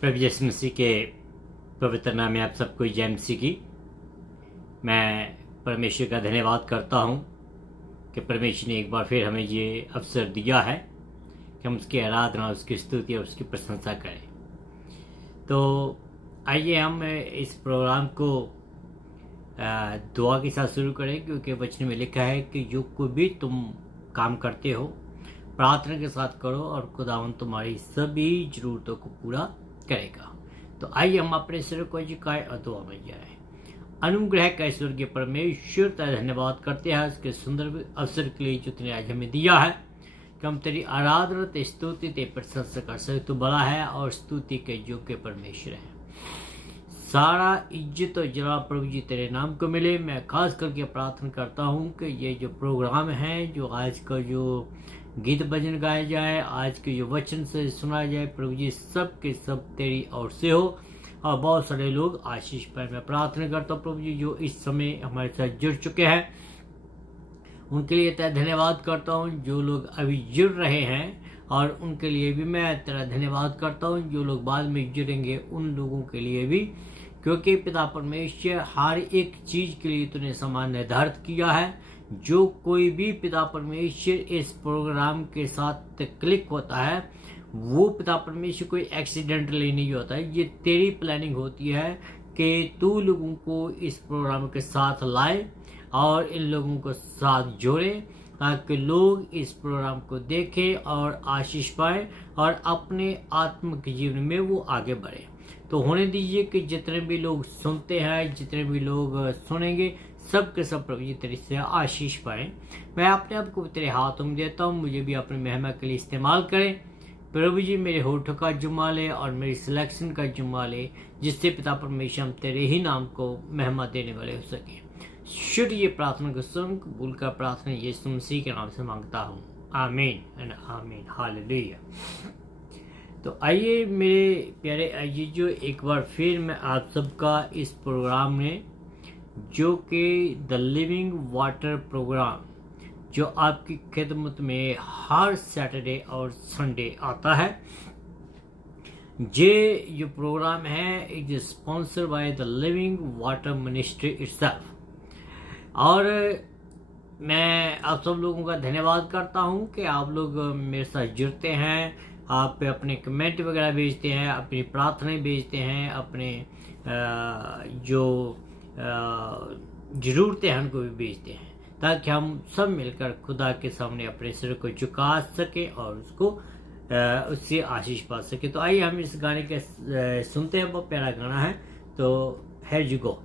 प्रभु यीशु मसीह के पवित्र नाम में आप सबको जय मसीह की। मैं परमेश्वर का धन्यवाद करता हूँ कि परमेश्वर ने एक बार फिर हमें ये अवसर दिया है कि हम उसकी आराधना, उसकी स्तुति और उसकी प्रशंसा करें। तो आइए हम इस प्रोग्राम को दुआ के साथ शुरू करें, क्योंकि वचन में लिखा है कि जो कोई भी तुम काम करते हो प्रार्थना के साथ करो और खुदावंद तुम्हारी सभी जरूरतों को पूरा करेगा। तो आइए हम अपने सिर को झुकाएं और दुआ में जाए। अनुग्रह का ईश्वर के परमेश्वर तेरा धन्यवाद करते हैं इसके सुंदर अवसर के लिए जो तूने आज हमें दिया है कि हम तेरी आराधना, तेरी स्तुति, तेरी प्रशंसा कर सके। तू बड़ा है और स्तुति के योग्य परमेश्वर है। सारा इज्जत और जलाल प्रभु जी तेरे नाम को मिले। मैं खास करके प्रार्थना करता हूँ कि ये जो प्रोग्राम है, जो आज का जो गीत भजन गाया जाए, आज के जो वचन से सुना जाए, प्रभु जी सब के सब तेरी ओर से हो और बहुत सारे लोग आशीष पाए। मैं प्रार्थना करता हूँ प्रभु जी जो इस समय हमारे साथ जुड़ चुके हैं उनके लिए तेरा धन्यवाद करता हूँ। जो लोग अभी जुड़ रहे हैं और उनके लिए भी मैं तेरा धन्यवाद करता हूँ। जो लोग बाद में जुड़ेंगे उन लोगों के लिए भी, क्योंकि पिता परमेश्वर हर एक चीज के लिए तूने समान निर्धारित किया है। जो कोई भी पिता परमेश्वर इस प्रोग्राम के साथ क्लिक होता है वो पिता परमेश्वर कोई एक्सीडेंटली नहीं होता है। ये तेरी प्लानिंग होती है कि तू लोगों को इस प्रोग्राम के साथ लाए और इन लोगों को साथ जोड़े, ताकि लोग इस प्रोग्राम को देखें और आशीष पाए और अपने आत्मिक जीवन में वो आगे बढ़े। तो होने दीजिए कि जितने भी लोग सुनते हैं, जितने भी लोग सुनेंगे, सब के सब प्रभु जी तेरे से आशीष पाए। मैं अपने आप को तेरे हाथों में देता हूँ, मुझे भी अपनी महिमा के लिए इस्तेमाल करें प्रभु जी। मेरे होठों का जुम्मा ले और मेरी सिलेक्शन का जुम्मा ले, जिससे पिता परमेश्वर हम तेरे ही नाम को महिमा देने वाले हो सके। शुद्ध ये प्रार्थना को सुन, कबूल का प्रार्थना यीशु मसीह के नाम से मांगता हूँ, आमीन एंड आमीन, हालेलुया। तो आइए मेरे प्यारे अजीजों, एक बार फिर मैं आप सबका इस प्रोग्राम में, जो कि द लिविंग वाटर प्रोग्राम, जो आपकी खिदमत में हर सैटरडे और संडे आता है, ये जो प्रोग्राम है it is sponsored by the living water ministry itself. और मैं आप सब लोगों का धन्यवाद करता हूं कि आप लोग मेरे साथ जुड़ते हैं, आप अपने कमेंट वगैरह भेजते हैं, अपनी प्रार्थनाएं भेजते हैं, अपने जो ज़रूरतें हैं उनको भी भेजते हैं, ताकि हम सब मिलकर खुदा के सामने अपने सिर को झुका सके और उसको उससे आशीष पा सके। तो आइए हम इस गाने के सुनते हैं। बहुत प्यारा गाना है, तो है यू गो।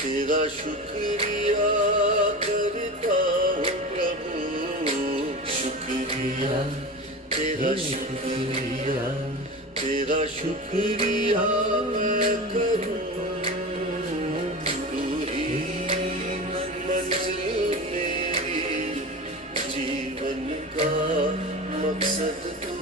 तेरा शुक्रिया करता हूँ प्रभु, शुक्रिया तेरा शुक्रिया, तेरा शुक्रिया मैं करूँ। तू ही मंजिल मेरी, जीवन का मकसद तू।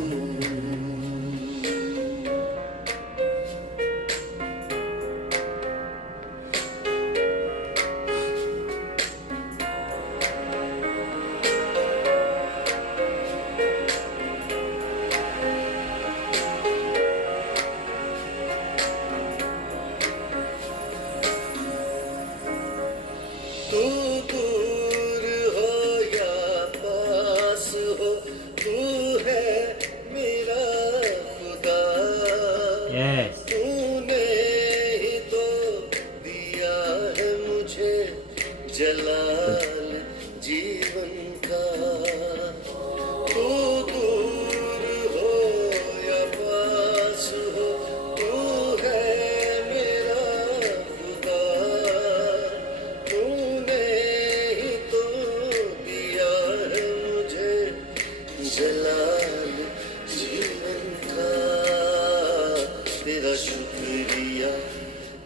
तेरा शुक्रिया,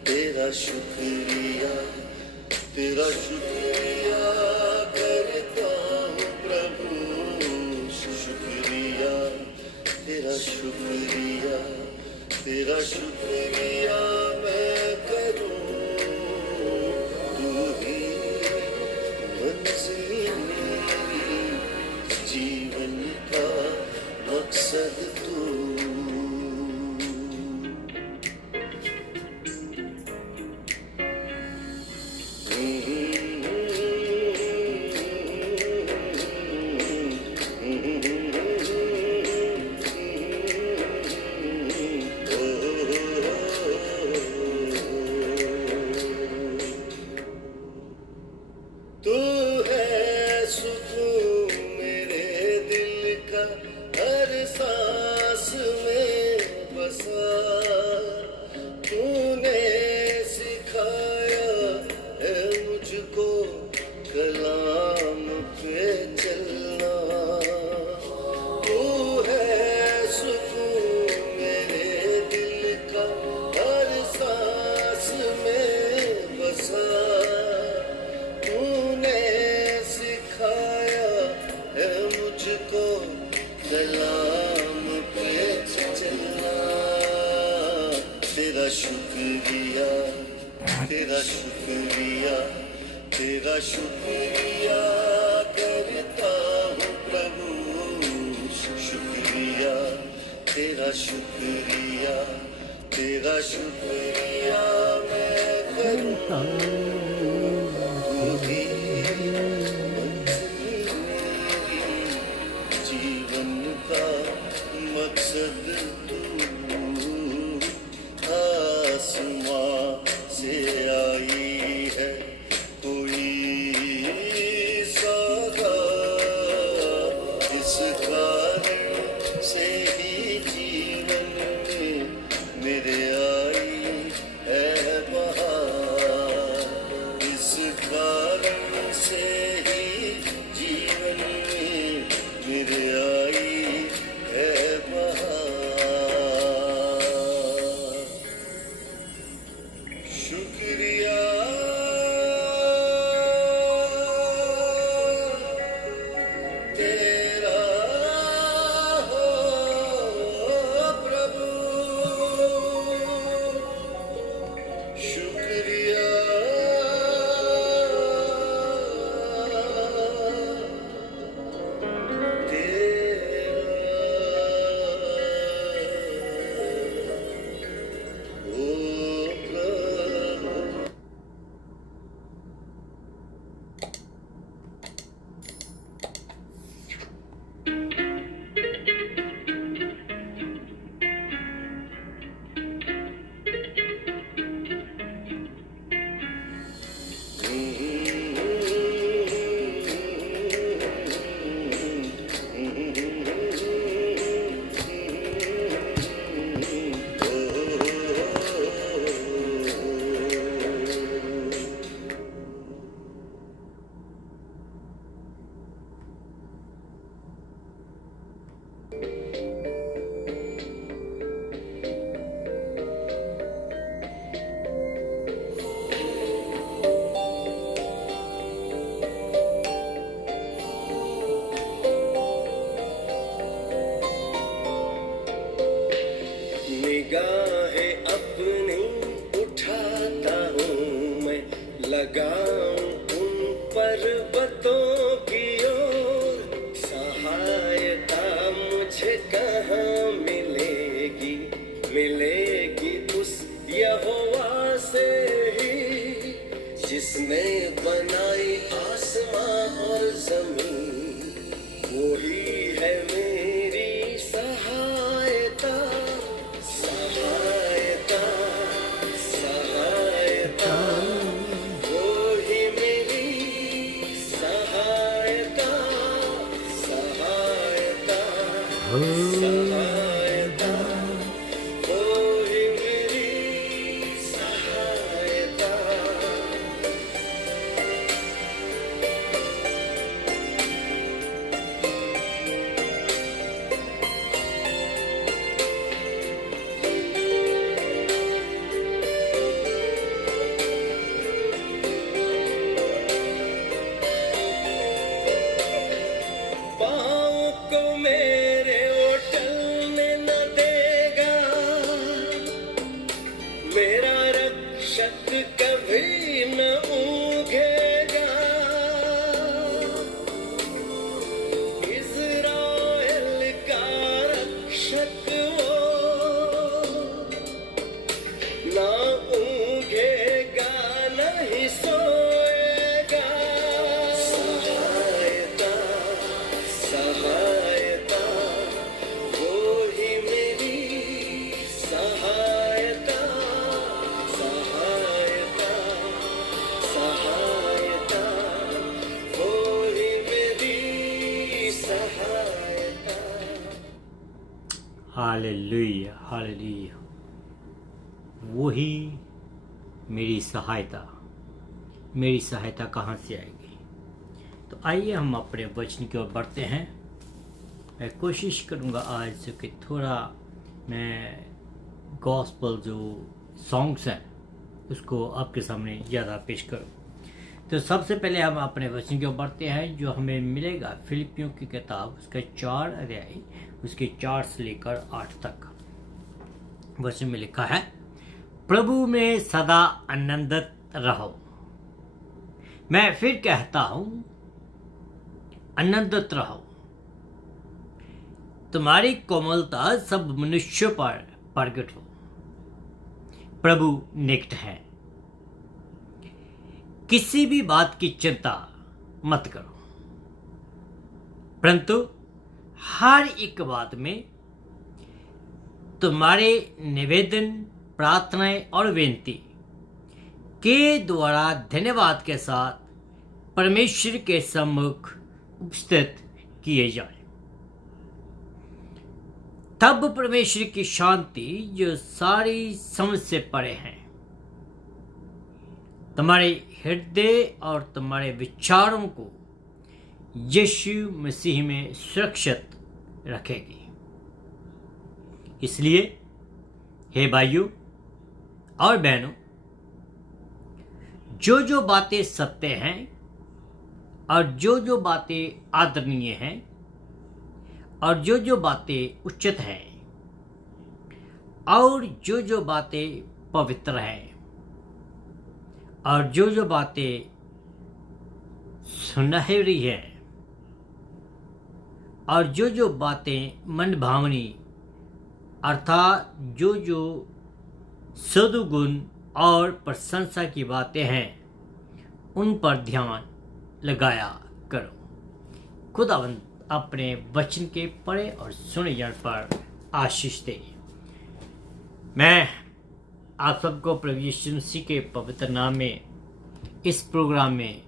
तेरा शुक्रिया, तेरा शुक्रिया करता हूँ प्रभु, शुक्रिया, तेरा शुक्रिया, तेरा शुक्रिया मैं करूँ, तू ही मंजिल मेरी, जीवन का मकसद तू। तू है सुकून मेरे दिल का, हर सांस में बसा, तूने सिखाया है मुझको कलाम पे चलना। तू है सुकून मेरे दिल का, हर सांस में बसा, तूने सिखाया है मुझको कलाम पे चलना। तेरा शुक्रिया, तेरा शुक्रिया, तेरा शुक्रिया करता हूँ प्रभु, शुक्रिया, तेरा शुक्रिया, तेरा शुक्रिया मैं करता जीवन का मकसद तू। आसमां से आई है कोई सौगात, इस कारण से ही जीवन में मेरे आई है बहार, इस कारण से ही जीवन में मेरे आई है बहार। शुक्रिया, तेरा हो प्रभु, शुक्रिया, तेरा ओ प्रभु। निगाहें अपनी उठाता हूँ मैं, लगाऊं उन पर्वतों की ओर, सहायता मुझे कहाँ मिलेगी, मिलेगी उस यहोवा से ही, जिसने बनाई आसमां और जमीन, वही है मेरी सहायता, सहायता, सहायता, वही मेरी सहायता, सहायता, सहायता, हालेलुया हालेलुया। वही मेरी सहायता कहाँ से आएगी? तो आइए हम अपने वचन की ओर बढ़ते हैं। मैं कोशिश करूँगा आज कि थोड़ा मैं गॉस्पल जो सॉन्ग्स हैं उसको आपके सामने ज़्यादा पेश करूँ। तो सबसे पहले हम अपने वचन की ओर बढ़ते हैं जो हमें मिलेगा फिलिपियों की किताब उसका 4 अध्याय उसके 4 से लेकर 8 तक। वचन में लिखा है, प्रभु में सदा आनंदित रहो। मैं फिर कहता हूं, आनंदित रहो। तुम्हारी कोमलता सब मनुष्यों पर प्रकट हो। प्रभु निकट है। किसी भी बात की चिंता मत करो, परंतु हर एक बात में तुम्हारे निवेदन, प्रार्थनाएं और विनती के द्वारा धन्यवाद के साथ परमेश्वर के सम्मुख उपस्थित किए जाए। तब परमेश्वर की शांति जो सारी समझ से परे है तुम्हारे हृदय और तुम्हारे विचारों को यीशु मसीह में सुरक्षित रखेगी। इसलिए हे भाइयों और बहनों, जो बातें सत्य हैं और जो बातें आदरणीय हैं और जो बातें उचित हैं और जो बातें पवित्र हैं और जो बातें सुनहरी हैं और जो बातें मन भावनी अर्थात जो सद्गुण और प्रशंसा की बातें हैं उन पर ध्यान लगाया करो। खुदावंद अपने वचन के पढ़े और सुने जाने पर आशीष दे। मैं आप सबको प्रभु यीशु मसीह के पवित्र नाम में इस प्रोग्राम में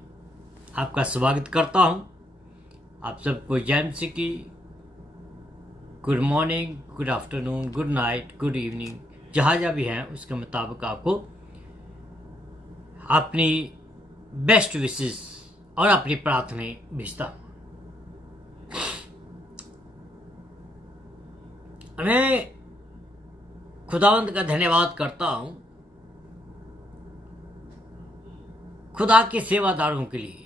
आपका स्वागत करता हूं। आप सबको जय मसीह की good morning, good afternoon, good night, good evening, जहाँ भी हैं उसके मुताबिक आपको अपनी बेस्ट विशेस और अपनी प्रार्थनाएं भेजता हूँ। मैं खुदावंत का धन्यवाद करता हूं खुदा के सेवादारों के लिए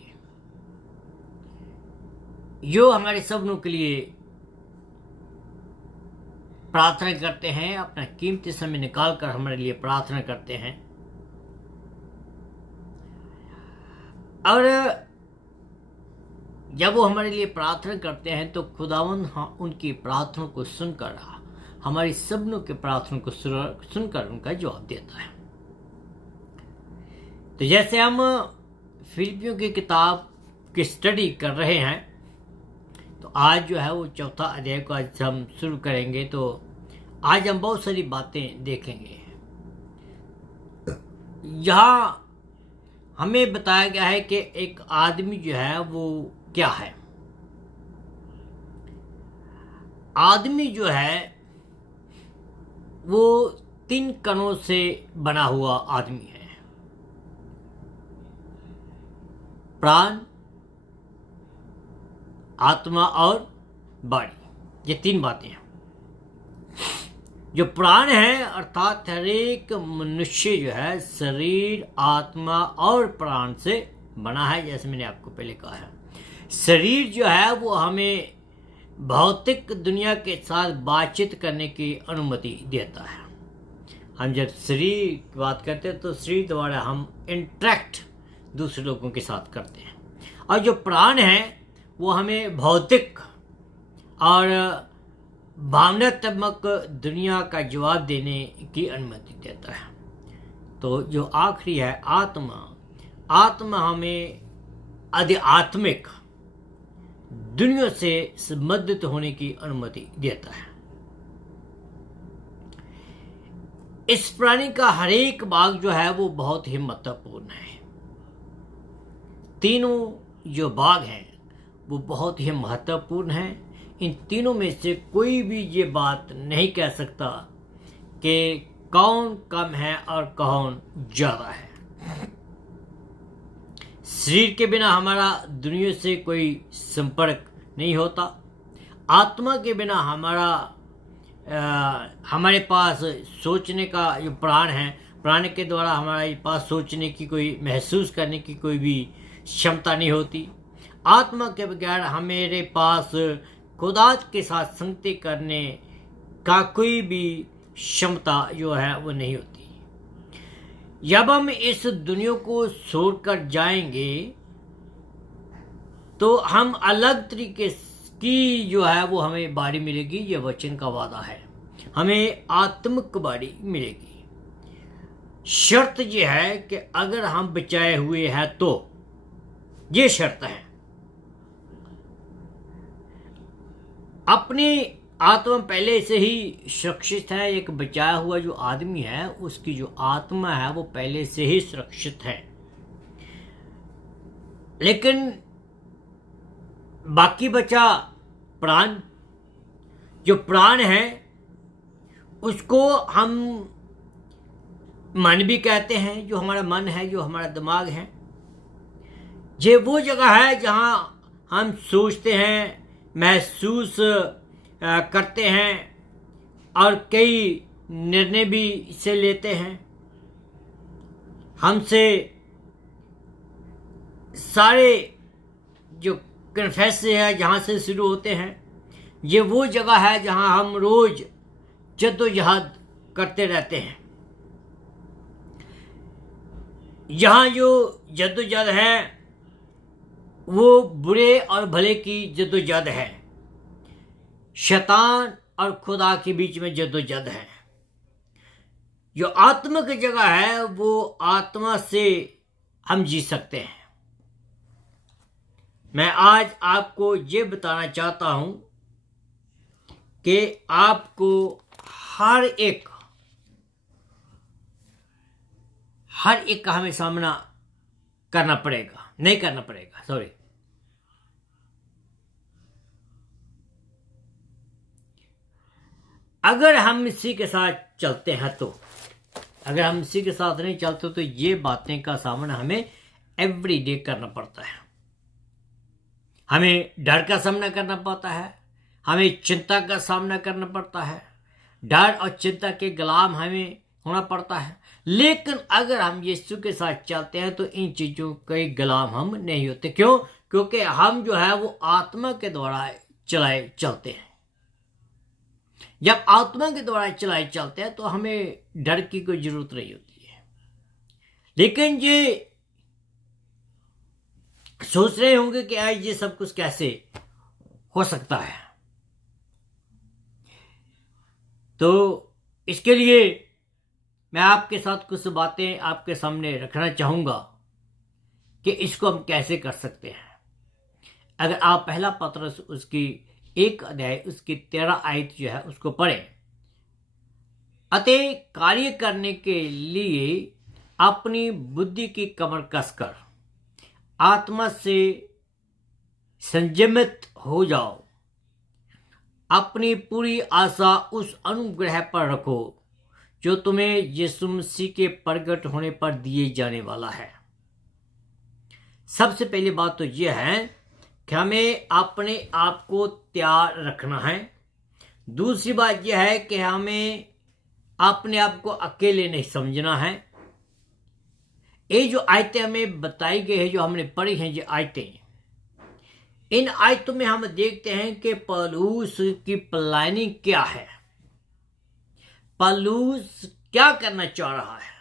जो हमारे सबनों के लिए प्रार्थना करते हैं, अपना कीमती समय निकालकर हमारे लिए प्रार्थना करते हैं। और जब वो हमारे लिए प्रार्थना करते हैं तो खुदावंद उनकी प्रार्थना को सुनकर हमारी सबनों के प्रार्थना को सुनकर उनका जवाब देता है। तो जैसे हम फिलिपियों की किताब की स्टडी कर रहे हैं तो आज जो है वो 4था अध्याय को आज हम शुरू करेंगे। तो आज हम बहुत सारी बातें देखेंगे। यहाँ हमें बताया गया है कि एक आदमी जो है वो क्या है। आदमी जो है वो 3 कणों से बना हुआ आदमी है। प्राण, आत्मा और बॉडी, ये 3 बातें हैं। जो प्राण है अर्थात हर एक मनुष्य जो है शरीर, आत्मा और प्राण से बना है। जैसे मैंने आपको पहले कहा है, शरीर जो है वो हमें भौतिक दुनिया के साथ बातचीत करने की अनुमति देता है। हम जब शरीर की बात करते हैं तो शरीर द्वारा हम इंटरेक्ट दूसरे लोगों के साथ करते हैं। और जो प्राण है वो हमें भौतिक और भावनात्मक दुनिया का जवाब देने की अनुमति देता है। तो जो आखिरी है आत्मा, आत्मा हमें आध्यात्मिक दुनिया से संबंधित होने की अनुमति देता है। इस प्राणी का हर एक भाग जो है वो बहुत ही महत्वपूर्ण है। तीनों जो भाग हैं वो बहुत ही महत्वपूर्ण हैं। इन तीनों में से कोई भी ये बात नहीं कह सकता कि कौन कम है और कौन ज़्यादा है। शरीर के बिना हमारा दुनिया से कोई संपर्क नहीं होता। आत्मा के बिना हमारे पास सोचने का जो प्राण है, प्राण के द्वारा हमारे पास सोचने की, कोई महसूस करने की कोई भी क्षमता नहीं होती। आत्मा के बगैर हमारे पास खुदा के साथ संगति करने का कोई भी क्षमता जो है वो नहीं होती। जब हम इस दुनिया को छोड़कर जाएंगे तो हम अलग तरीके की जो है वो हमें बारी मिलेगी। ये वचन का वादा है, हमें आत्मिक बारी मिलेगी। शर्त ये है कि अगर हम बचाए हुए हैं तो, ये शर्त है। अपनी आत्मा पहले से ही सुरक्षित है। एक बचाया हुआ जो आदमी है उसकी जो आत्मा है वो पहले से ही सुरक्षित है। लेकिन बाकी बचा प्राण, जो प्राण है उसको हम मन भी कहते हैं। जो हमारा मन है, जो हमारा दिमाग है, ये वो जगह है जहां हम सोचते हैं, महसूस करते हैं और कई निर्णय भी इसे लेते हैं। हमसे सारे जो कन्फेस है जहाँ से शुरू होते हैं, ये वो जगह है जहाँ हम रोज जद्दोजहद करते रहते हैं। यहाँ जो जद्दोजहद है वो बुरे और भले की जद्दोजहद है। शैतान और खुदा के बीच में जद्दोजहद है। जो आत्मा की जगह है वो आत्मा से हम जी सकते हैं। मैं आज आपको ये बताना चाहता हूं कि आपको हर एक का हमें सामना करना पड़ेगा, नहीं करना पड़ेगा, सॉरी। अगर हम इसी के साथ चलते हैं तो, अगर हम इसी के साथ नहीं चलते तो ये बातें का सामना हमें एवरीडे करना पड़ता है। हमें डर का सामना करना पड़ता है, हमें चिंता का सामना करना पड़ता है, डर और चिंता के गुलाम हमें होना पड़ता है। लेकिन अगर हम यीशु के साथ चलते हैं तो इन चीज़ों के गुलाम हम नहीं होते। क्यों? क्योंकि हम जो है वो आत्मा के द्वारा चलाए चलते हैं। जब आत्मा के द्वारा चलाए चलते हैं तो हमें डर की कोई जरूरत नहीं होती है। लेकिन ये सोच रहे होंगे कि आज ये सब कुछ कैसे हो सकता है, तो इसके लिए मैं आपके साथ कुछ बातें आपके सामने रखना चाहूंगा कि इसको हम कैसे कर सकते हैं। अगर आप पहला पत्रस उसकी 1 अध्याय उसकी 13 आयत जो है उसको पढ़ें। अतः कार्य करने के लिए अपनी बुद्धि की कमर कसकर आत्मा से संयमित हो जाओ। अपनी पूरी आशा उस अनुग्रह पर रखो जो तुम्हें यीशु मसीह के प्रकट होने पर दिए जाने वाला है। सबसे पहली बात तो यह है कि हमें अपने आप को तैयार रखना है। दूसरी बात यह है कि हमें अपने आप को अकेले नहीं समझना है। ये जो आयतें हमें बताई गई है, जो हमने पढ़ी हैं ये आयतें, इन आयतों में हम देखते हैं कि पौलुस की प्लानिंग क्या है। पौलुस क्या करना चाह रहा है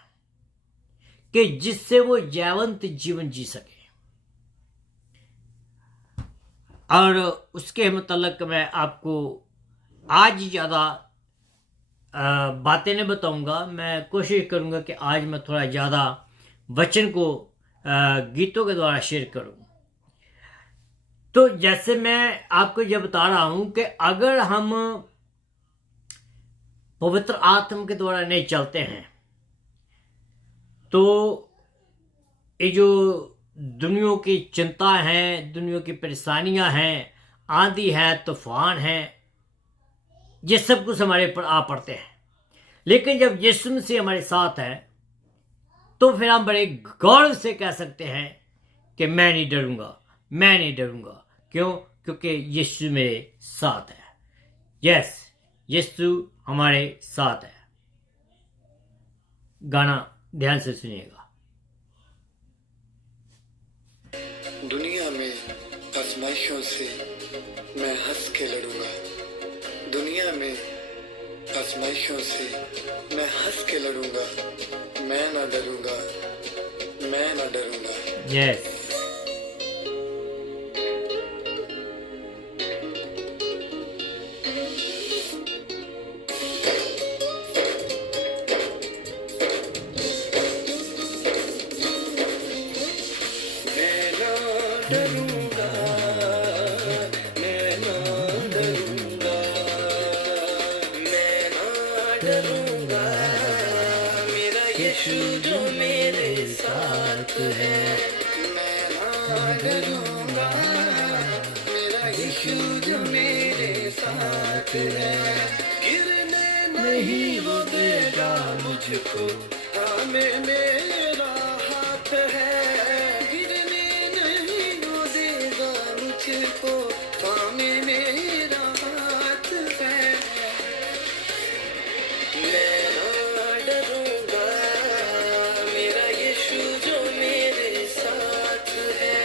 कि जिससे वो जयवंत जीवन जी सके। और उसके मतलब मैं आपको आज ज़्यादा बातें नहीं बताऊंगा। मैं कोशिश करूंगा कि आज मैं थोड़ा ज़्यादा वचन को गीतों के द्वारा शेयर करूं। तो जैसे मैं आपको यह बता रहा हूं कि अगर हम पवित्र आत्मा के द्वारा नहीं चलते हैं तो ये जो दुनिया की चिंता हैं, दुनिया की परेशानियां हैं, आंधी है, तूफान है, ये सब कुछ हमारे ऊपर आ पड़ते हैं। लेकिन जब यीशु मसीह हमारे साथ है तो फिर हम बड़े गौरव से कह सकते हैं कि मैं नहीं डरूंगा, मैं नहीं डरूंगा। क्यों? क्योंकि यीशु मेरे साथ है। यस, यीशु हमारे साथ है। गाना ध्यान से सुनिएगा। दुनिया में आजमाइशों से मैं हंस के लड़ूंगा। दुनिया में आजमाइशों से मैं हंस के लड़ूंगा। मैं ना डरूंगा, मैं ना डरूंगा। यस, मैं ना डरूंगा, मैं ना डरूंगा, मैं ना डरूंगा। मेरा यीशु जो मेरे साथ है। मैं ना डरूंगा, मेरा यीशु जो मेरे साथ है। गिरने नहीं वो देगा मुझको, हाँ में मेरा हाथ है। गिरने नहीं वो देगा मुझको, हाँ में मेरा हाथ है। मैं ना डरूंगा, मेरा यीशु जो मेरे साथ है।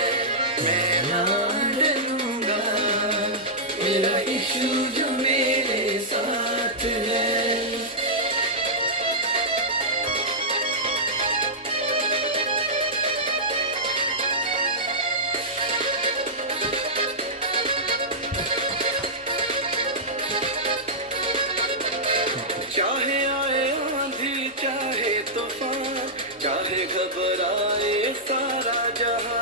मैं ना डरूंगा, मेरा यीशु जो मेरे साथ है। चाहे आए आंधी, चाहे तूफान, चाहे घबराए सारा जहां।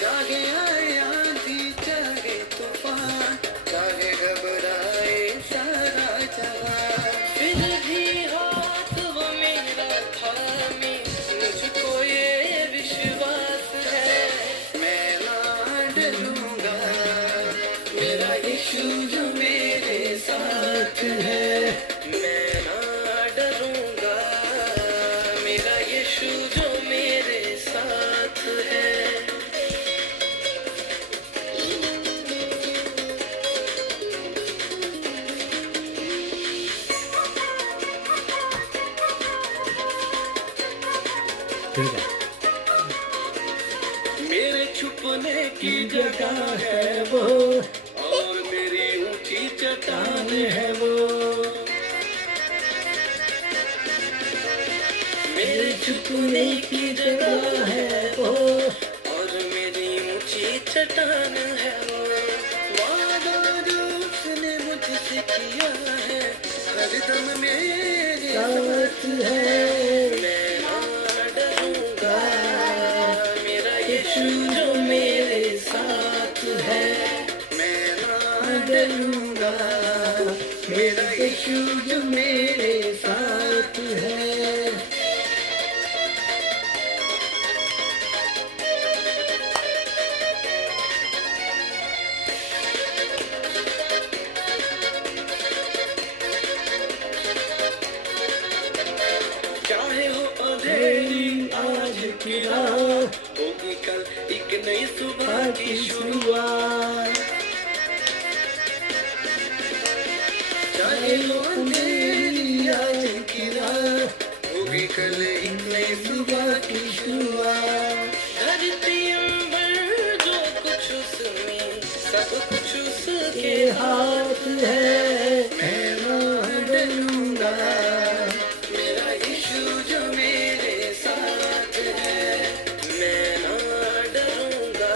चाहे आए आंधी, चाहे तूफान, चाहे घबराए सारा जहां। फिर भी हाथ वो मेरा थामे, मुझको ये विश्वास है। मैं ना डरूंगा, मेरा यीशु जो मेरे साथ है। मैं ना डरूंगा, मेरा यीशु जो मेरे साथ है। ठीक है। मेरे छुपने की जगह है वो, और मेरी ऊंची चट्टान है वो। मेरे छुपने की जगह है वो, और मेरी ऊंची चट्टान है वो। वादा जो उसने मुझसे किया है, हरदम मेरे साथ है। मैं ना डरूंगा, मेरा यीशु जो मेरे साथ है। मैं ना डरूंगा, मेरा यीशु जो मेरे साथ है। चाहे हो अंधेरी आज की रात, होगी कल एक नई सुबह की शुरुआत। चाहे हो अंधेरी आज की रात, होगी कल एक नई सुबह की शुरुआत। धरती अंबर जो कुछ उसमें, सब कुछ उसके हाथ है। मैं ना डरूंगा, मेरा यीशु जो मेरे साथ है। मैं ना डरूंगा,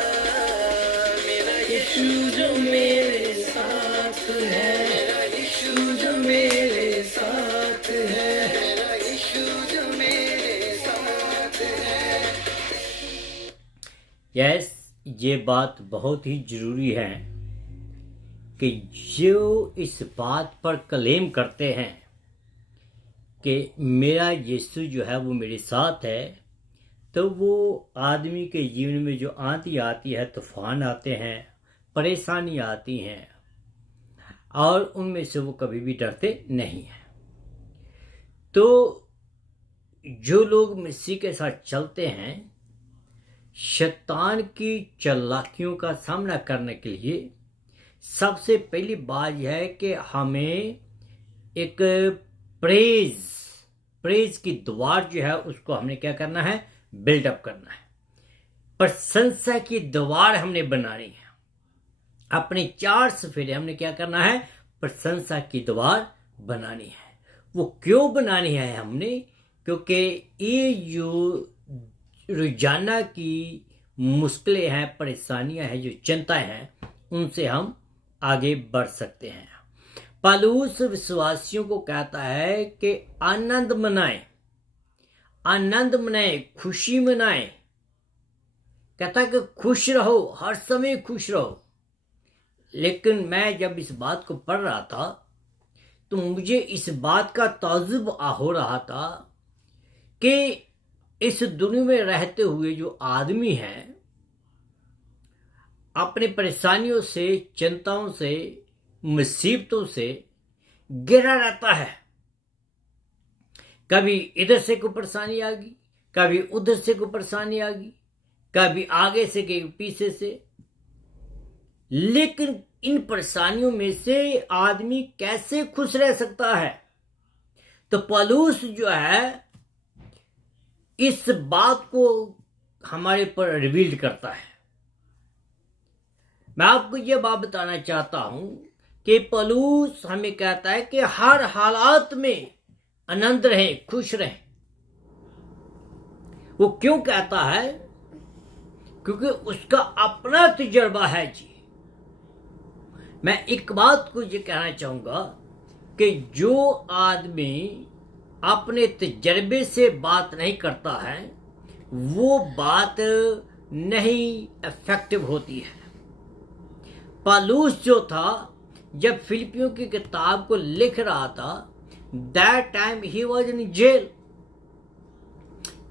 मेरा यीशु जो मेरे साथ है। मेरा यीशु जो मेरे साथ है। मेरा यीशु जो मेरे साथ है। यस, ये बात बहुत ही जरूरी है कि जो इस बात पर क्लेम करते हैं कि मेरा यीशु जो है वो मेरे साथ है, तो वो आदमी के जीवन में जो आंधी आती है, तूफान आते हैं, परेशानी आती हैं, और उनमें से वो कभी भी डरते नहीं हैं। तो जो लोग मसीह के साथ चलते हैं, शैतान की चालाकियों का सामना करने के लिए सबसे पहली बात यह है कि हमें एक प्रेज की द्वार जो है उसको हमने क्या करना है, बिल्डअप करना है। प्रशंसा की द्वार हमने बनानी है। अपने 4 सफेरे हमने क्या करना है, प्रशंसा की द्वार बनानी है। वो क्यों बनानी है हमने? क्योंकि ये जो रोजाना की मुश्किलें हैं, परेशानियां हैं, जो चिंताएं हैं, उनसे हम आगे बढ़ सकते हैं। पौलुस विश्वासियों को कहता है कि आनंद मनाएं, खुशी मनाएं। कहता है कि खुश रहो, हर समय खुश रहो। लेकिन मैं जब इस बात को पढ़ रहा था तो मुझे इस बात का ताज्जुब हो रहा था कि इस दुनिया में रहते हुए जो आदमी हैं, अपने परेशानियों से, चिंताओं से, मुसीबतों से घिरा रहता है। कभी इधर से कोई परेशानी आ गई, कभी उधर से कोई परेशानी आ गई, कभी आगे से, कभी पीछे से। लेकिन इन परेशानियों में से आदमी कैसे खुश रह सकता है? तो पौलुस जो है इस बात को हमारे पर रिवील करता है। मैं आपको यह बात बताना चाहता हूं कि पौलुस हमें कहता है कि हर हालात में आनंद रहें, खुश रहें। वो क्यों कहता है? क्योंकि उसका अपना तजुर्बा है जी। मैं एक बात को ये कहना चाहूंगा कि जो आदमी अपने तजर्बे से बात नहीं करता है, वो बात नहीं इफेक्टिव होती है। पौलुस जो था, जब फिलिपियों की किताब को लिख रहा था, दैट टाइम ही वॉज इन जेल,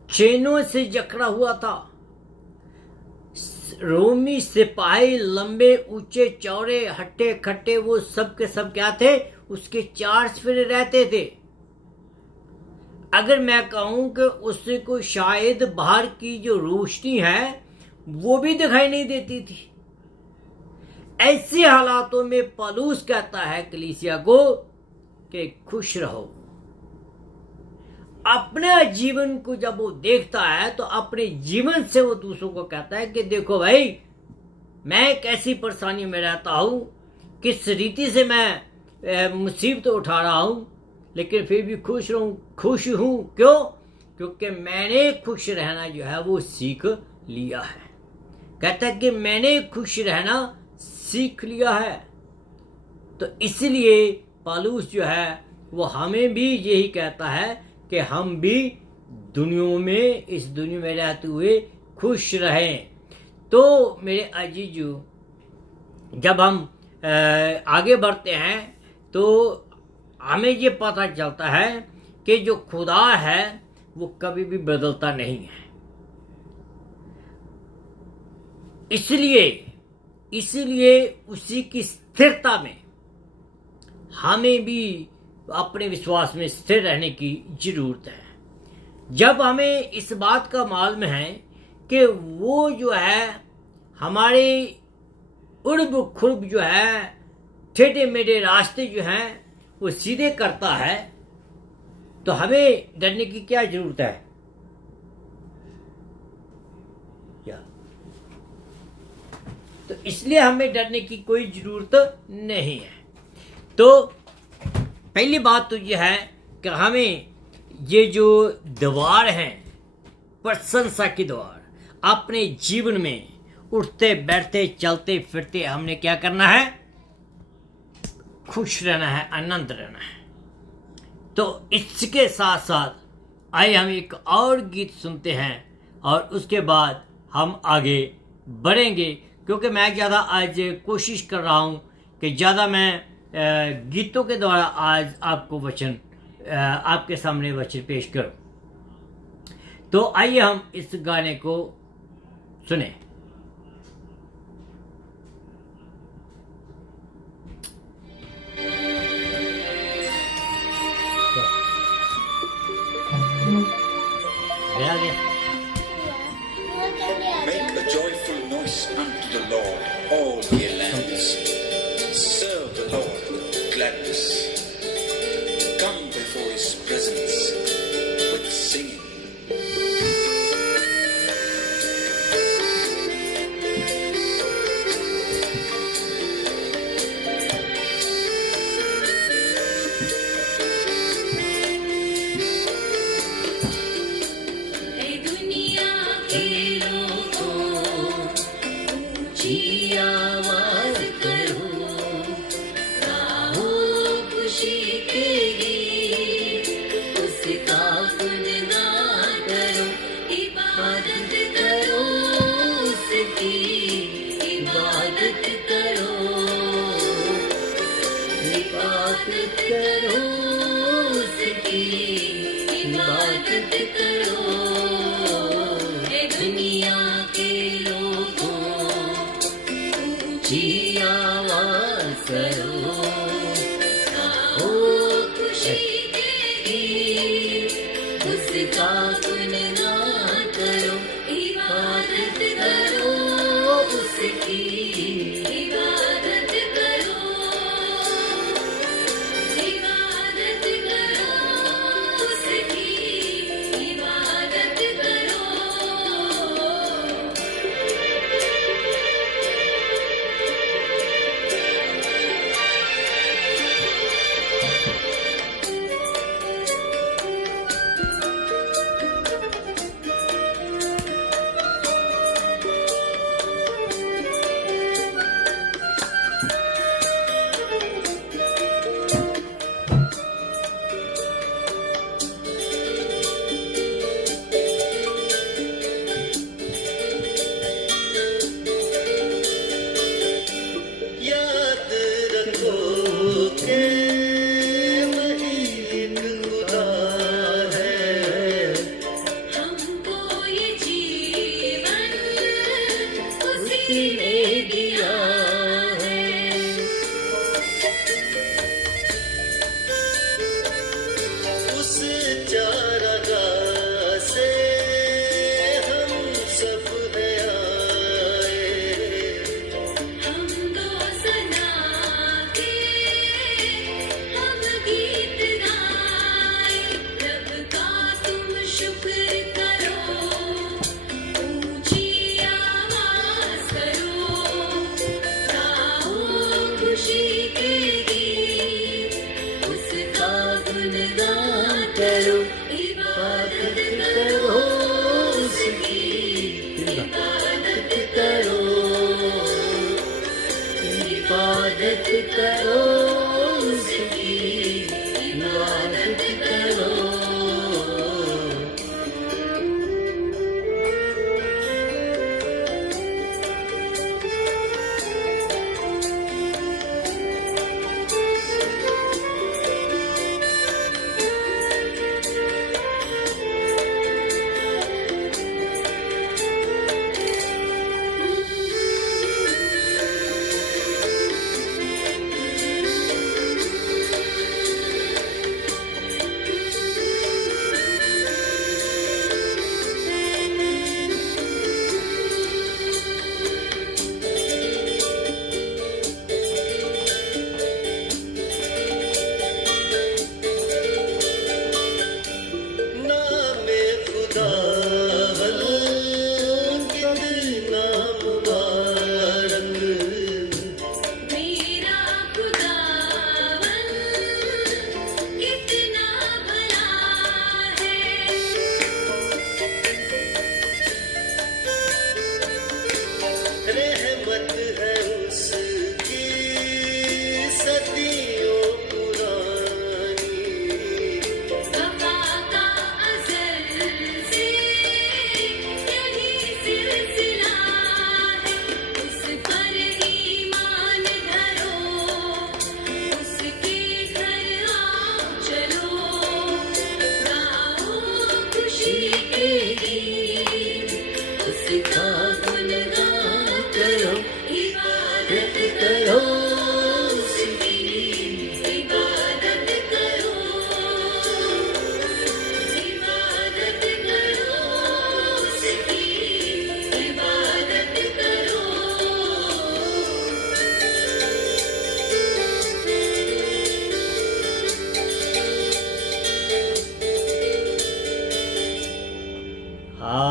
चेनों से जकड़ा हुआ था। रोमी सिपाही लंबे, ऊंचे, चौड़े, हट्टे खट्टे, वो सब के सब क्या थे? उसके 4 सफेरे रहते थे। अगर मैं कहूं कि उससे को शायद बाहर की जो रोशनी है वो भी दिखाई नहीं देती थी। ऐसे हालातों में पौलुस कहता है कलीसिया को कि खुश रहो। अपने जीवन को जब वो देखता है तो अपने जीवन से वो दूसरों को कहता है कि देखो भाई, मैं कैसी परेशानी में रहता हूं, किस रीति से मैं मुसीबत उठा रहा हूं, लेकिन फिर भी खुश हूं। क्यों? क्योंकि मैंने खुश रहना जो है वो सीख लिया है। कहता है कि मैंने खुश रहना सीख लिया है। तो इसलिए पौलुस जो है वो हमें भी यही कहता है कि हम भी इस दुनिया में रहते हुए खुश रहें। तो मेरे अजीजों, जब हम आगे बढ़ते हैं तो हमें ये पता चलता है कि जो खुदा है वो कभी भी बदलता नहीं है। इसलिए उसी की स्थिरता में हमें भी अपने विश्वास में स्थिर रहने की जरूरत है। जब हमें इस बात का मालूम है कि वो जो है हमारे उड़ब खुड़ब जो है, टेढ़े मेढ़े रास्ते जो हैं वो सीधे करता है, तो हमें डरने की क्या जरूरत है? तो इसलिए हमें डरने की कोई जरूरत नहीं है। तो पहली बात तो यह है कि हमें ये जो द्वार हैं, प्रशंसा की द्वार, अपने जीवन में उठते बैठते चलते फिरते हमने क्या करना है? खुश रहना है, आनंद रहना है। तो इसके साथ साथ आइए हम एक और गीत सुनते हैं और उसके बाद हम आगे बढ़ेंगे, क्योंकि मैं ज़्यादा आज कोशिश कर रहा हूँ कि ज़्यादा मैं गीतों के द्वारा आज आपको आपके सामने वचन पेश करूं। तो आइए हम इस गाने को सुने। आ गया। Make a joyful noise unto the Lord, all ye lands. Serve the Lord with gladness. Come before his presence with singing.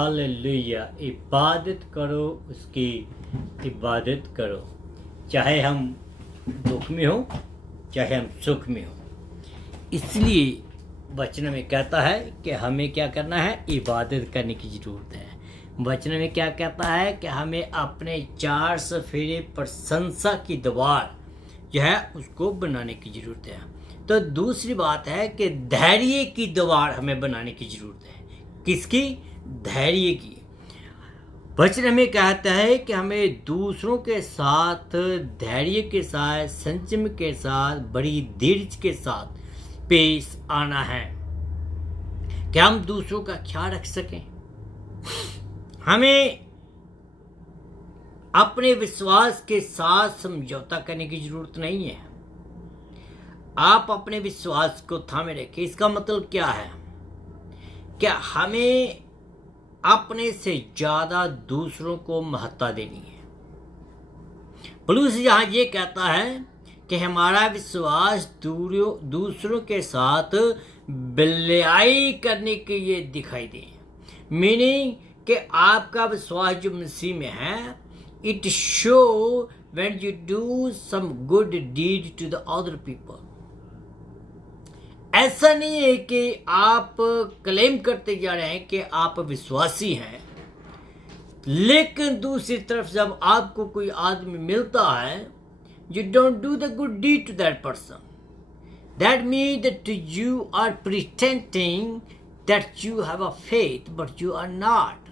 Hallelujah. इबादत करो, उसकी इबादत करो, चाहे हम दुख में हो चाहे हम सुख में हो। इसलिए वचन में कहता है कि हमें क्या करना है, इबादत करने की ज़रूरत है। वचन में क्या कहता है कि हमें अपने चार सफेरे प्रशंसा की दीवार जो है उसको बनाने की ज़रूरत है। तो दूसरी बात है कि धैर्य की दीवार हमें बनाने की ज़रूरत है। किसकी? धैर्य की। वचन हमें कहता है कि हमें दूसरों के साथ धैर्य के साथ, संयम के साथ, बड़ी धीरज के साथ पेश आना है कि हम दूसरों का ख्याल रख सकें। हमें अपने विश्वास के साथ समझौता करने की जरूरत नहीं है। आप अपने विश्वास को थामे रखें। इसका मतलब क्या है? क्या हमें अपने से ज्यादा दूसरों को महत्ता देनी है। पौलुस यहाँ ये कहता है कि हमारा विश्वास दूसरों के साथ भलाई करने के लिए दिखाई दे। मीनिंग कि आपका विश्वास जो मसीह में है, it show when you do some good deed to the other people. ऐसा नहीं है कि आप क्लेम करते जा रहे हैं कि आप विश्वासी हैं, लेकिन दूसरी तरफ जब आपको कोई आदमी मिलता है, you don't do the good deed to that person. That means that you are pretending that you have a faith, but you are not.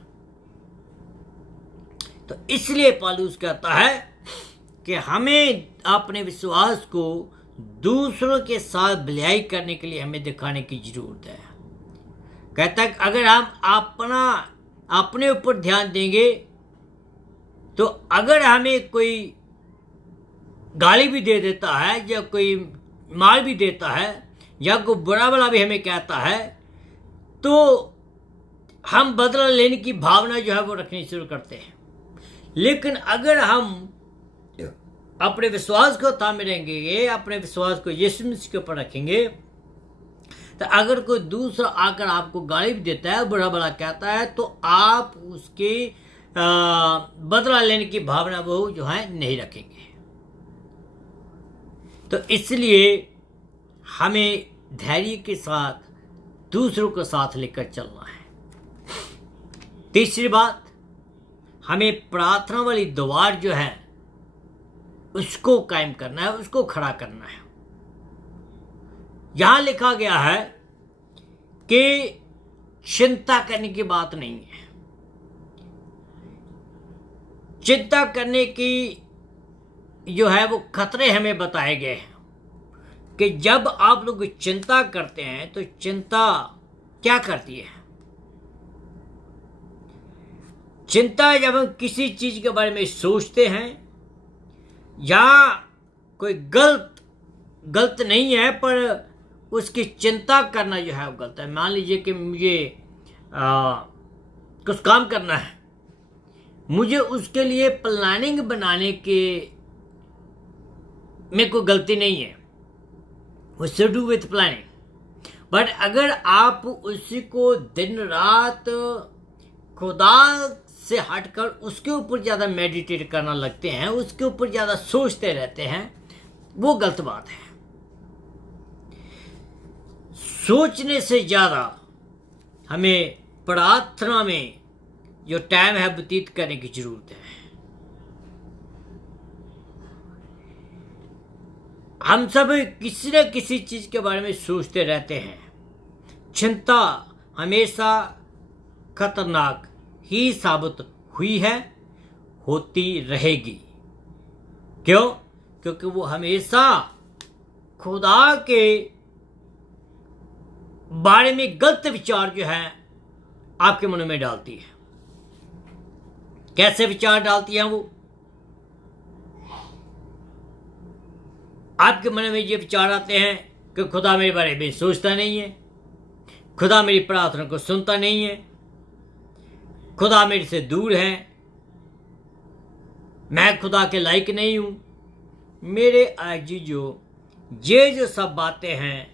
तो इसलिए पौलुस कहता है कि हमें अपने विश्वास को दूसरों के साथ भलाई करने के लिए हमें दिखाने की जरूरत है। कहता है अगर हम अपने ऊपर ध्यान देंगे तो अगर हमें कोई गाली भी दे देता है या कोई मार भी देता है या कोई बुरा भला भी हमें कहता है, तो हम बदला लेने की भावना जो है वो रखनी शुरू करते हैं। लेकिन अगर हम अपने विश्वास को थामे रहेंगे, अपने विश्वास को यीशु मसीह के ऊपर रखेंगे, तो अगर कोई दूसरा आकर आपको गाली भी देता है, बुरा भला कहता है, तो आप उसके बदला लेने की भावना वो जो है नहीं रखेंगे। तो इसलिए हमें धैर्य के साथ दूसरों को साथ लेकर चलना है। तीसरी बात, हमें प्रार्थना वाली दीवार जो है उसको कायम करना है, उसको खड़ा करना है। यहां लिखा गया है कि चिंता करने की बात नहीं है। चिंता करने की जो है वो खतरे हमें बताए गए हैं कि जब आप लोग चिंता करते हैं तो चिंता क्या करती है। चिंता जब हम किसी चीज के बारे में सोचते हैं या कोई गलत नहीं है, पर उसकी चिंता करना जो है वो गलत है। मान लीजिए कि मुझे कुछ काम करना है, मुझे उसके लिए प्लानिंग बनाने के में कोई गलती नहीं है, उससे डू विथ प्लानिंग। बट अगर आप उसी को दिन रात खुदा से हटकर उसके ऊपर ज़्यादा मेडिटेट करना लगते हैं, उसके ऊपर ज़्यादा सोचते रहते हैं, वो गलत बात है। सोचने से ज़्यादा हमें प्रार्थना में जो टाइम है व्यतीत करने की जरूरत है। हम सब किसी न किसी चीज के बारे में सोचते रहते हैं। चिंता हमेशा खतरनाक ही साबित हुई है, होती रहेगी। क्यों? क्योंकि वो हमेशा खुदा के बारे में गलत विचार जो है आपके मन में डालती है। कैसे विचार डालती है वो? आपके मन में ये विचार आते हैं कि खुदा मेरे बारे में सोचता नहीं है, खुदा मेरी प्रार्थना को सुनता नहीं है, खुदा मेरे से दूर है, मैं खुदा के लायक नहीं हूं। मेरे अजीजों, ये जो सब बातें हैं,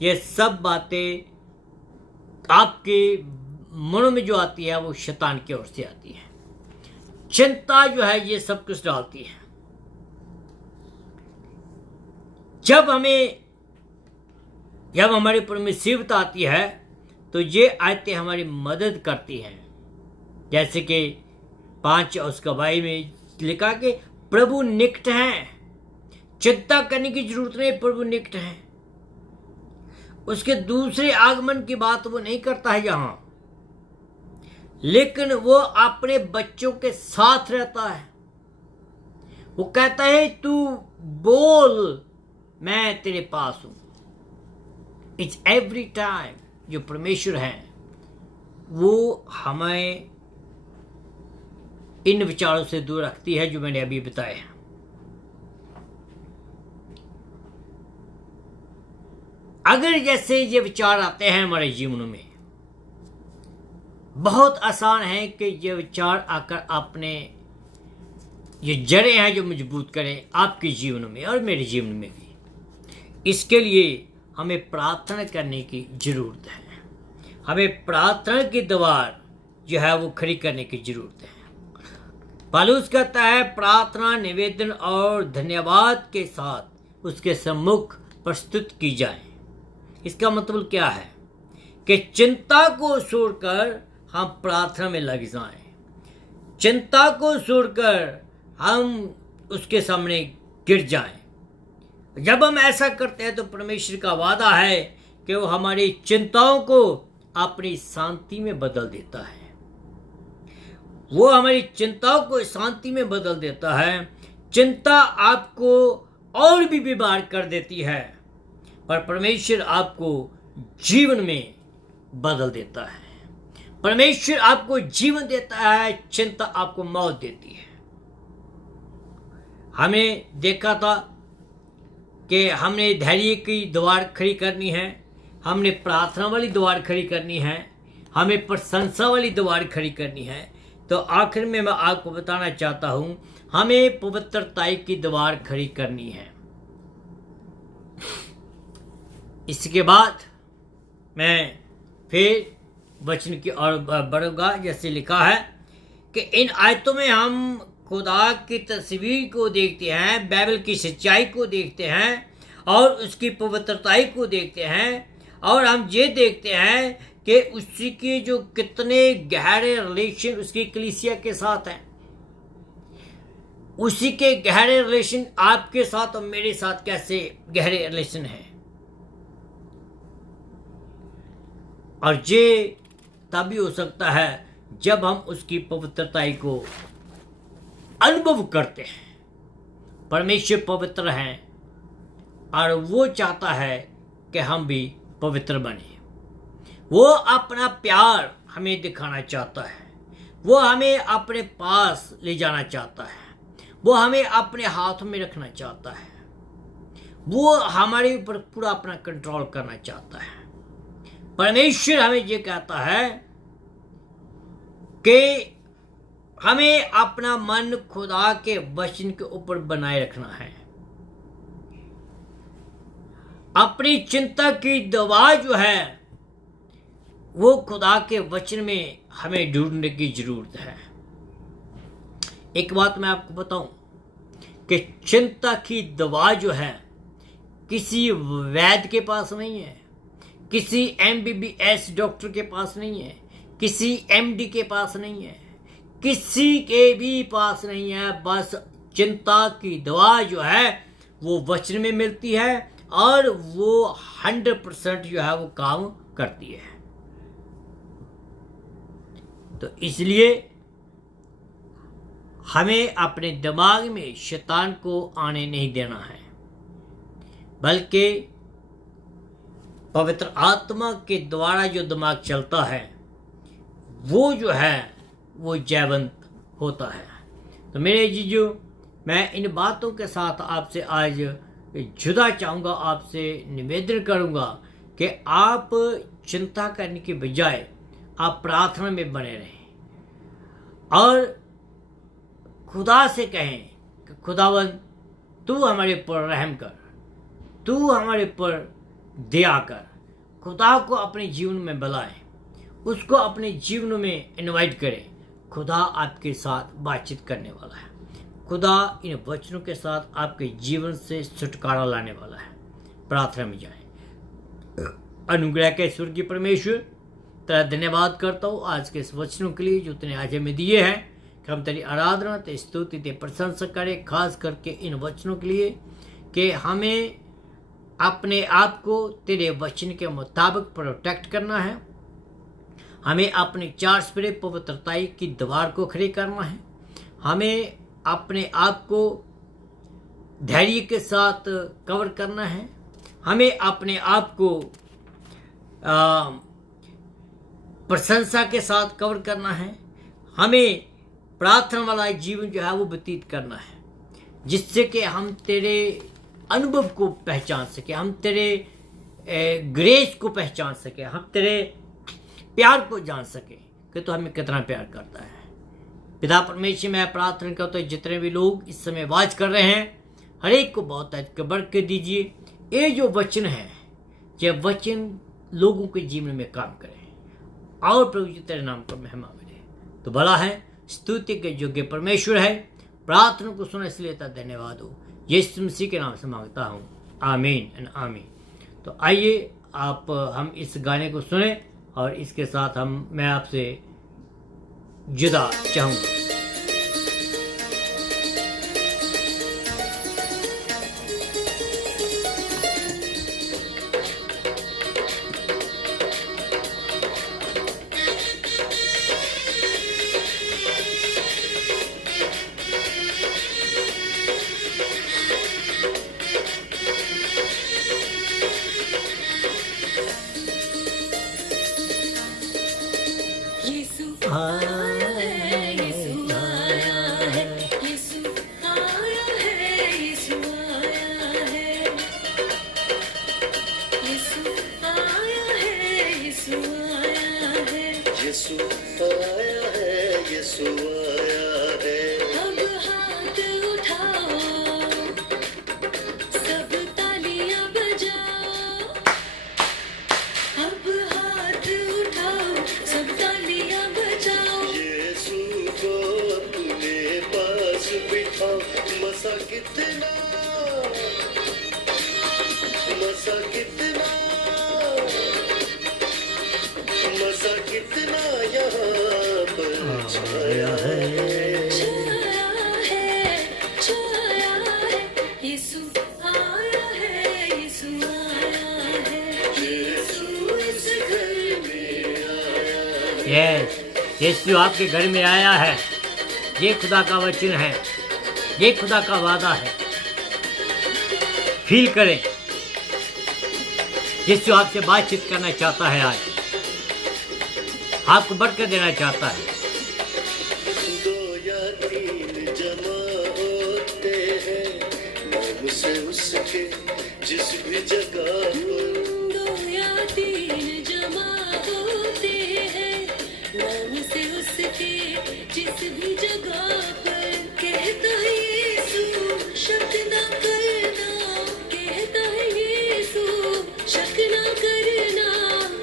ये सब बातें आपके मनों में जो आती है वो शैतान की ओर से आती है। चिंता जो है ये सब कुछ डालती है। जब हमारे ऊपर मुसीबत आती है तो ये आयतें हमारी मदद करती हैं। जैसे कि 5 उसका भाई में लिखा कि प्रभु निकट हैं, चिंता करने की जरूरत नहीं, प्रभु निकट हैं। उसके दूसरे आगमन की बात वो नहीं करता है यहां, लेकिन वो अपने बच्चों के साथ रहता है। वो कहता है तू बोल, मैं तेरे पास हूं। इट्स एवरी टाइम जो परमेश्वर है वो हमें इन विचारों से दूर रखती है जो मैंने अभी बताया। अगर जैसे ये विचार आते हैं हमारे जीवन में, बहुत आसान है कि ये विचार आकर आपने ये जड़ें हैं जो मजबूत करें आपके जीवन में और मेरे जीवन में भी। इसके लिए हमें प्रार्थना करने की जरूरत है। हमें प्रार्थना की दीवार जो है वो खड़ी करने की जरूरत है। पौलुस कहता है प्रार्थना, निवेदन और धन्यवाद के साथ उसके सम्मुख प्रस्तुत की जाए। इसका मतलब क्या है कि चिंता को छोड़कर हम प्रार्थना में लग जाएं। चिंता को छोड़कर हम उसके सामने गिर जाएं। जब हम ऐसा करते हैं तो परमेश्वर का वादा है कि वो हमारी चिंताओं को अपनी शांति में बदल देता है। वो हमारी चिंताओं को शांति में बदल देता है। चिंता आपको और भी बीमार कर देती है, पर परमेश्वर आपको जीवन में बदल देता है। परमेश्वर आपको जीवन देता है, चिंता आपको मौत देती है। हमने देखा था कि हमने धैर्य की दीवार खड़ी करनी है, हमने प्रार्थना वाली दीवार खड़ी करनी है, हमें प्रशंसा वाली दीवार खड़ी करनी है। तो आखिर में मैं आपको बताना चाहता हूं, हमें पवित्रता की दीवार खड़ी करनी है। इसके बाद मैं फिर वचन की ओर बढ़ूंगा। जैसे लिखा है कि इन आयतों में हम खुदा की तस्वीर को देखते हैं, बाइबल की सच्चाई को देखते हैं और उसकी पवित्रता को देखते हैं, और हम ये देखते हैं कि उसी के जो कितने गहरे रिलेशन उसकी कलीसिया के साथ हैं। उसी के गहरे रिलेशन आपके साथ और मेरे साथ कैसे गहरे रिलेशन हैं। और ये तभी हो सकता है जब हम उसकी पवित्रता को अनुभव करते हैं। परमेश्वर पवित्र हैं और वो चाहता है कि हम भी पवित्र बने। वो अपना प्यार हमें दिखाना चाहता है, वो हमें अपने पास ले जाना चाहता है, वो हमें अपने हाथों में रखना चाहता है, वो हमारे ऊपर पूरा अपना कंट्रोल करना चाहता है। परमेश्वर हमें ये कहता है कि हमें अपना मन खुदा के वचन के ऊपर बनाए रखना है। अपनी चिंता की दवा जो है वो खुदा के वचन में हमें ढूंढने की जरूरत है। एक बात मैं आपको बताऊं कि चिंता की दवा जो है किसी वैद्य के पास नहीं है, किसी MBBS डॉक्टर के पास नहीं है, किसी MD के पास नहीं है, किसी के भी पास नहीं है। बस चिंता की दवा जो है वो वचन में मिलती है और वो 100% जो है वो काम करती है। तो इसलिए हमें अपने दिमाग में शैतान को आने नहीं देना है, बल्कि पवित्र आत्मा के द्वारा जो दिमाग चलता है वो जो है वो जयवंत होता है। तो मेरे जीजो, मैं इन बातों के साथ आपसे आज जुदा चाहूँगा, आपसे निवेदन करूँगा कि आप चिंता करने के बजाय आप प्रार्थना में बने रहें और खुदा से कहें कि खुदावंद तू हमारे ऊपर रहम कर, तू हमारे ऊपर दया कर। खुदा को अपने जीवन में बुलाएं, उसको अपने जीवन में इनवाइट करें। खुदा आपके साथ बातचीत करने वाला है। खुदा इन वचनों के साथ आपके जीवन से छुटकारा लाने वाला है। प्रार्थना में जाएं। अनुग्रह के स्वर्गीय परमेश्वर, तेरा धन्यवाद करता हूँ आज के इस वचनों के लिए जो तूने आज हमें दिए हैं, कि हम तेरी आराधना, तेरी स्तुति, तेरी प्रशंसा करें। खास करके इन वचनों के लिए कि हमें अपने आप को तेरे वचन के मुताबिक प्रोटेक्ट करना है। हमें अपने चार स्पिरे पवित्रताई की दीवार को खड़ी करना है। हमें अपने आप को धैर्य के साथ कवर करना है। हमें अपने आप को प्रशंसा के साथ कवर करना है। हमें प्रार्थना वाला जीवन जो है वो व्यतीत करना है, जिससे कि हम तेरे अनुभव को पहचान सके, हम तेरे ग्रेस को पहचान सके, हम तेरे प्यार को जान सके कि तो हमें कितना प्यार करता है। पिता परमेश्वर, मैं प्रार्थना करता हूँ जितने भी लोग इस समय वाच कर रहे हैं, हर एक को बहुत बरकत दीजिए। ये जो वचन है, ये वचन लोगों के जीवन में काम करे और प्रभु जी तेरे नाम पर महिमा मिले। तो बड़ा है, स्तुति के योग्य परमेश्वर है। प्रार्थना को सुने इसलिए धन्यवाद हो। यीशु मसीह के नाम से मांगता हूँ, आमीन एंड आमीन। तो आइए हम इस गाने को सुने और इसके साथ मैं आपसे जुदा चाहूँगा। यीशु आपके घर में आया है। ये खुदा का वचन है, ये खुदा का वादा है। फील करें, यीशु आपसे बातचीत करना चाहता है। आज आपको बरकत देना चाहता है। दो या तीन जमा होते हैं, नाम से उसके जिस भी जगह पर। दो या तीन जमा होते हैं, नाम से उसके जिस भी जगह पर। कहता है यीशु शक ना करना, कहता है यीशु शक ना करना।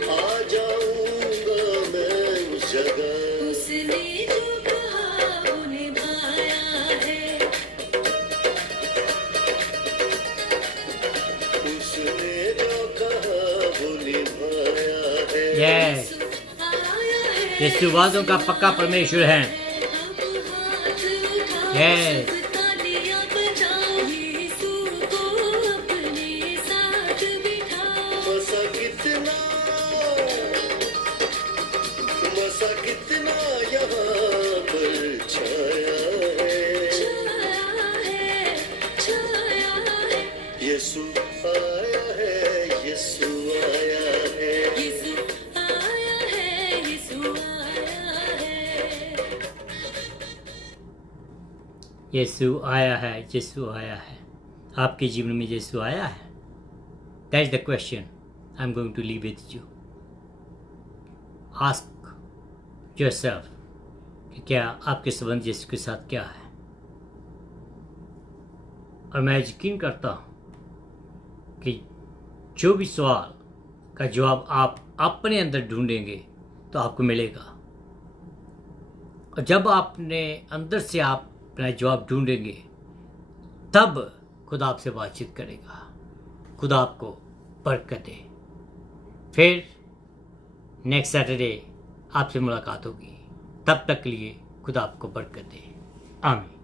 आ जाऊंगा मैं उस जगह, उसने जो कहा वो निभाया है। उसने जो कहा वो निभाया है। यीशु वादों का पक्का परमेश्वर है। यस, कितना यहाँ पर छाया है, यीशु आया है, यीशु आया है, यीशु आया है, यीशु आया है। यीशु आया है, यीशु आया है। आपके जीवन में यीशु आया है? That's the question I am going to leave with you. Ask yourself कि क्या आपके संबंध यीशु के साथ क्या है। और मैं यकीन करता हूँ कि जो भी सवाल का जवाब आप अपने अंदर ढूंढेंगे तो आपको मिलेगा। और जब आपने अंदर से आप अपना जवाब ढूंढेंगे तब खुदा आपसे बातचीत करेगा, खुदा आपको बरकत दे। फिर नेक्स्ट सैटरडे आपसे मुलाकात होगी। तब तक के लिए खुदा आपको बरकत दे। आमीन।